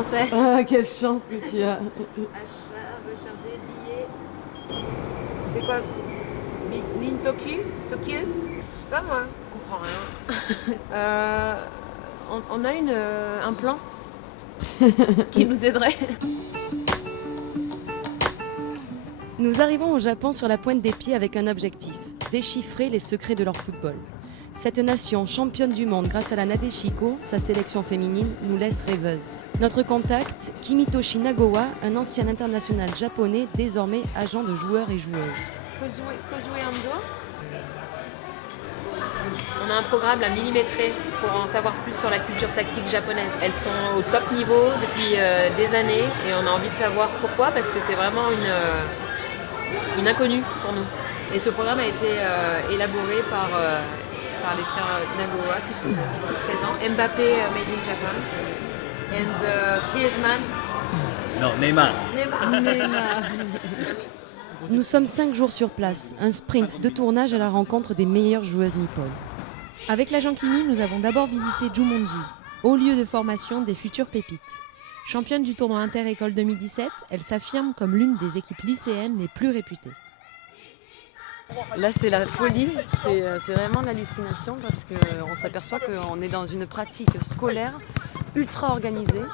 français. Ah, quelle chance que tu as. Achat, recharger, billet. C'est quoi? Ligne Tokyo? Tokyo? Je sais pas moi, je comprends rien. On a un plan qui nous aiderait. Nous arrivons au Japon sur la pointe des pieds avec un objectif, déchiffrer les secrets de leur football. Cette nation championne du monde grâce à la Nadeshiko, sa sélection féminine, nous laisse rêveuses. Notre contact, Kimitoshi Nagawa, un ancien international japonais, désormais agent de joueurs et joueuses. Kozue Ando. On a un programme à millimétrer pour en savoir plus sur la culture tactique japonaise. Elles sont au top niveau depuis des années et on a envie de savoir pourquoi, parce que c'est vraiment une inconnue pour nous. Et ce programme a été élaboré par les frères Nagawa qui sont ici présents. Mbappé made in Japan. And Griezmann. Non, Neymar. Neymar. Nous sommes 5 jours sur place, un sprint de tournage à la rencontre des meilleures joueuses nippones. Avec l'agent Kimi, nous avons d'abord visité Jumonji, haut lieu de formation des futures pépites. Championne du tournoi Inter-École 2017, elle s'affirme comme l'une des équipes lycéennes les plus réputées. Là, c'est la folie, c'est vraiment l'hallucination parce qu'on s'aperçoit qu'on est dans une pratique scolaire ultra organisée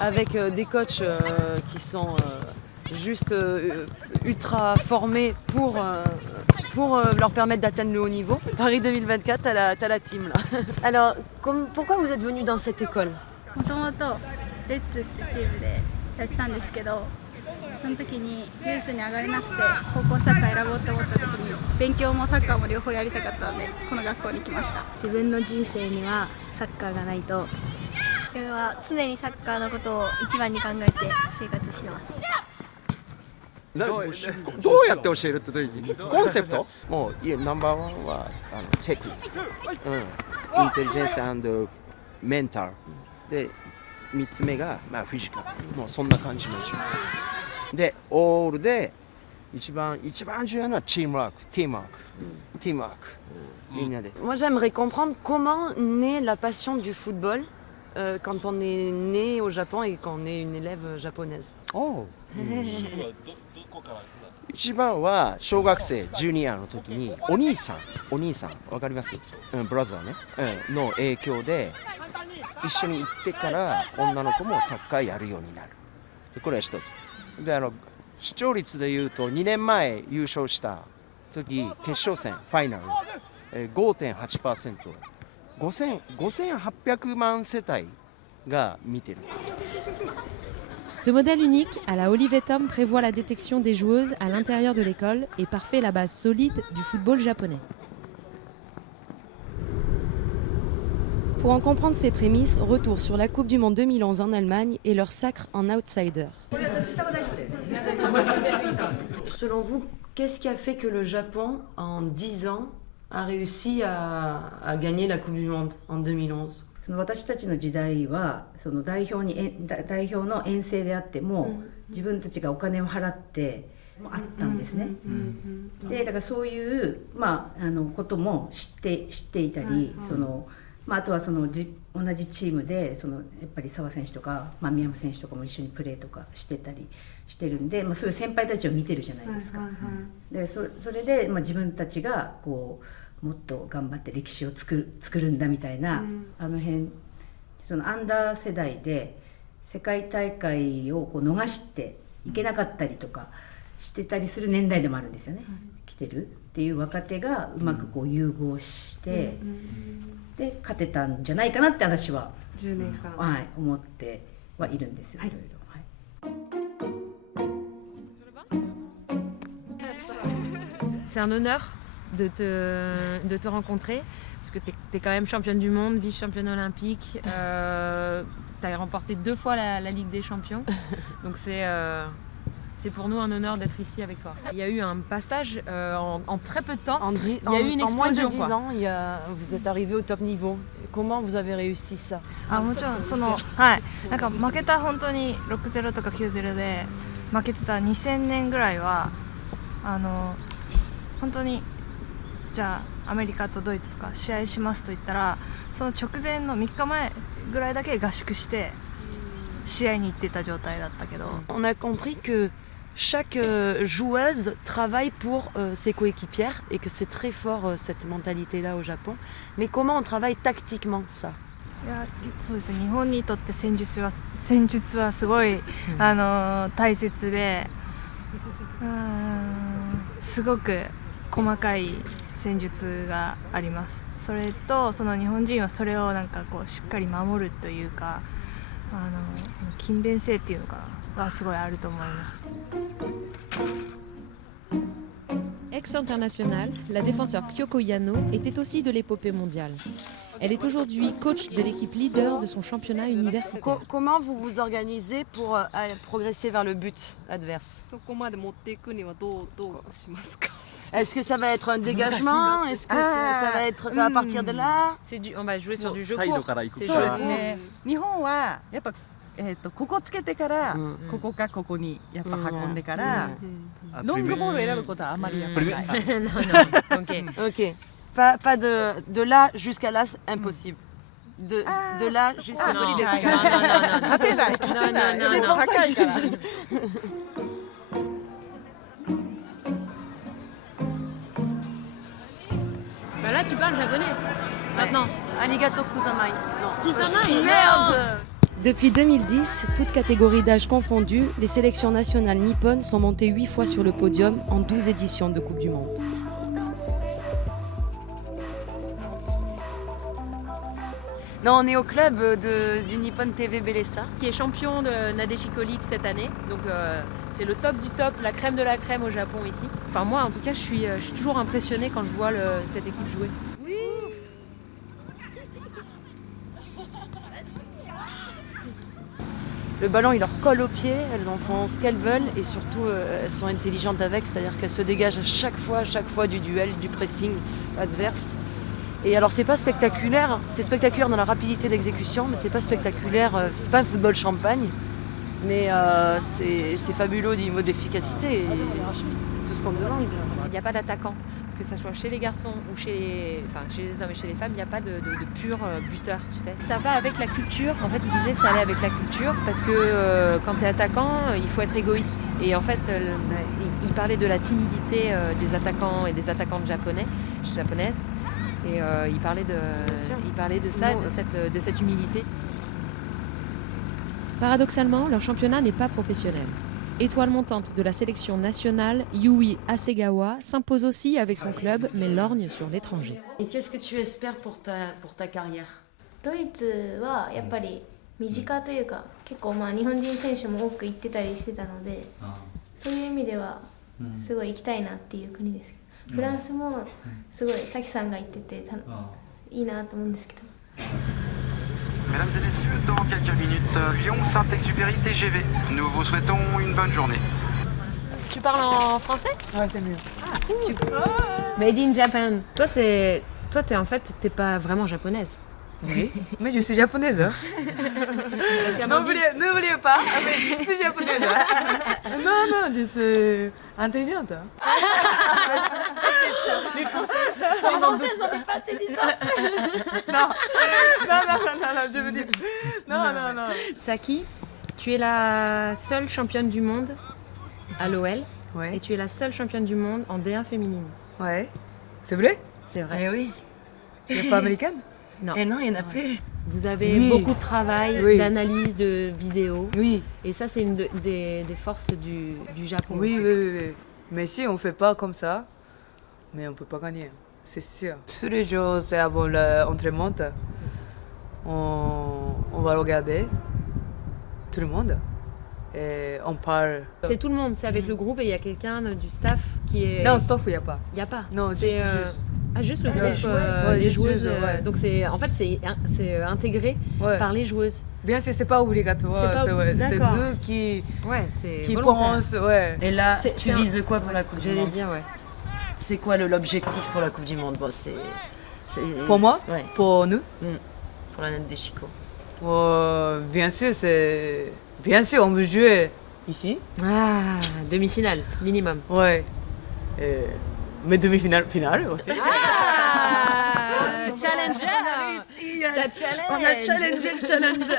avec des coachs qui sont juste ultra formés pour leur permettre d'atteindre le haut niveau. Paris 2024, t'as la team là. Alors, pourquoi vous êtes venu dans cette école? もともとレッツってチームでやってたんですけど、その時にユースに上がれなくて高校サッカー選ぼうと思った時に勉強もサッカーも両方やりたかったのでこの学校に来ました。自分の人生にはサッカーがないと、自分は常にサッカーのことを一番に考えて生活してます。どうやって教えるってどういう意味？コンセプト？もういやナンバーワンはチェック、インテリジェンス&メンタルで3つ目がフィジカル、もうそんな感じのチームでオールで一番重要なのはチームワーク、ティームワーク、みんなで。Moi, j'aimerais comprendre comment naît la passion du football quand on est né au Japon et qu'on est une élève japonaise. 一番は小学生ジュニアの時にお兄さんわかります？ブラザーね、の影響で一緒に行ってから女の子もサッカーやるようになる。これは一つで、視聴率でいうと2年前優勝した時決勝戦ファイナル、5.8%、5800万世帯が見てる。Ce modèle unique, à la Olivetum, prévoit la détection des joueuses à l'intérieur de l'école et parfait la base solide du football japonais. Pour en comprendre ses prémices, retour sur la Coupe du Monde 2011 en Allemagne et leur sacre en outsider. Selon vous, qu'est-ce qui a fait que le Japon, en 10 ans, a réussi à gagner la Coupe du Monde en 2011? その私たちの時代はその代表の遠征であっても、自分たちがお金を払ってあったんですね。でだからそういうことも知っていたり、あとは同じチームでやっぱり澤選手とか、宮山選手とかも一緒にプレーとかしてたりしてるんで、そういう先輩たちを見てるじゃないですか。でそれで、自分たちがこうもっと頑張って歴史を作るんだみたいな、あの辺アンダー世代で世界大会を逃していけなかったりとかしてたりする年代でもあるんですよね。来てるっていう若手がうまく融合して、で勝てたんじゃないかなって私は10年間、思ってはいるんですよ、いろいろ。C'est un honneur de te rencontrer, parce que tu es quand même championne du monde, vice-championne olympique, tu as remporté 2 fois la Ligue des Champions, donc c'est pour nous un honneur d'être ici avec toi. Il y a eu un passage en très peu de temps, il y a eu une explosion. En moins de 10 ans, vous êtes arrivé au top niveau. Comment vous avez réussi ça? もちろんなんか負けた本当に 6-0 とか 9-0 で負けてた2000年ぐらいは本当にじゃあアメリカとドイツとか試合しますと言ったら、その直前の3日前ぐらいだけ合宿して試合に行ってた状態だったけど、 On a compris que chaque joueuse travaille pour ses coéquipières et que c'est très fort cette mentalité-là au Japon. Mais comment on travaille tactiquement ça? いやそうですね、日本にとって戦術はすごい、大切で、すごく細かい戦術があります。それとその日本人はそれをなんかこうしっかり守るというか、勤勉性っていうのかながすごいあると思います。 Ex-internationale, la défenseur Kyoko Yano était aussi de l'épopée mondiale. Elle est aujourd'hui coach de l'équipe leader de son championnat universitaire. Comment vous vous organisez pour progresser vers le but adverse? Est-ce que ça va être un dégagement? Est-ce que ça va partir de là? On va jouer sur du jeu court. C'est jeu そうです court. ね。日本はやっぱここつけてからここかここにやっぱ運んでからロングボールを選ぶことはあまりやっぱりない。 Non, non, ok. Ok. Pas de là jusqu'à là, c'est impossible. De là jusqu'à Non, là. non, non, non, 勝てない。 non, non, non, non. 高いから。 Bah là, tu parles japonais. Maintenant. Arigato kuzamai. Non. Kusamaï, Merde. Depuis 2010, toutes catégories d'âge confondues, les sélections nationales nippones sont montées 8 fois sur le podium en 12 éditions de Coupe du Monde. Non, on est au club du Nippon TV Bellessa. Qui est champion de Nadeshiko League cette année. Donc c'est le top du top, la crème de la crème au Japon ici. Enfin moi en tout cas je suis toujours impressionnée quand je vois cette équipe jouer. Le ballon, il leur colle aux pieds, elles en font ce qu'elles veulent et surtout elles sont intelligentes avec, c'est-à-dire qu'elles se dégagent à chaque fois du duel, du pressing adverse. Et alors c'est pas spectaculaire, c'est spectaculaire dans la rapidité d'exécution, mais c'est pas spectaculaire, c'est pas un football champagne, mais c'est fabuleux au niveau de l'efficacité et c'est tout ce qu'on demande. Il n'y a pas d'attaquant, que ce soit chez les garçons ou chez les hommes et chez les femmes, il n'y a pas de pur buteur, tu sais. Ça va avec la culture, en fait il disait que ça allait avec la culture parce que quand tu es attaquant, il faut être égoïste. Et en fait, il parlait de la timidité des attaquants et des attaquantes japonaises. Et il parlait de ça, de cette humilité. Paradoxalement, leur championnat n'est pas professionnel. Étoile montante de la sélection nationale, Yui Hasegawa s'impose aussi avec son club, mais lorgne sur l'étranger. Et qu'est-ce que tu espères pour ta carrière? ドイツはやっぱり身近というか、結構日本人選手も多く行ってたりしてたので、そういう意味ではすごい行きたいなっていう国です。フランスもすごいさきさんが言ってていいなと思うんですけど。 Mesdames et messieurs, dans quelques minutes, Lyon-Saint-Exupéry TGV. Nous vous souhaitons une bonne journée. Tu parles en français? Ouais, c'est mieux. Ah, cool. Made in Japan. Toi, en fait, t'es pas vraiment japonaise. Oui, mais je suis japonaise. N'oubliez pas, mais je suis japonaise. Non, je suis intelligente. Les Françaises on n'est pas intelligentes. Non, je veux dire. Non. Saki, tu es la seule championne du monde à l'OL. Ouais. Et tu es la seule championne du monde en D1 féminine. Ouais. C'est vrai? C'est vrai. Eh oui. Il n'y a pas américaine? Non. Et non, il n'y en a plus. Vous avez beaucoup de travail, d'analyse de vidéos. Oui. Et ça, c'est une des forces du Japon. Oui. Mais si on ne fait pas comme ça, mais on ne peut pas gagner, c'est sûr. Tous les jours, c'est avant l'entraînement, on va regarder tout le monde et on parle. C'est tout le monde, c'est avec le groupe et il y a quelqu'un du staff qui est... Non, staff, il n'y a pas. Il n'y a pas. Non, c'est juste le groupe, les joueuses. Donc en fait, c'est intégré par les joueuses. Bien sûr, c'est pas obligatoire. C'est nous qui pensons. Ouais. Et là, tu vises quoi pour la Coupe du Monde? J'allais dire, ouais. C'est quoi l'objectif pour la Coupe du Monde? Bon, pour moi? Ouais. Pour nous? Pour la Nadeshiko. Bien sûr, on veut jouer ici. Ah, demi-finale, minimum. Ouais. Mais demi-finale, finale aussi. Ah, challenger. Ça challenge. On a challengé le challenger.